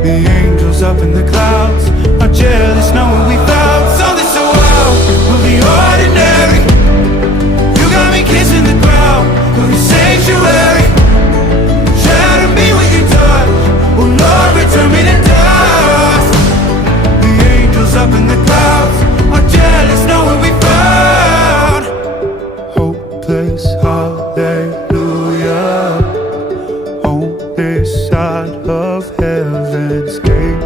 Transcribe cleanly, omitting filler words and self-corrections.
The angels up in the clouds are jealous knowing we found something so wild. We'll be ordinary. You got me kissing the ground, we'll be sanctuary. Shatter me with your touch, oh Lord, return me to dust. The angels up in the clouds are jealous knowing we found hopeless holiday.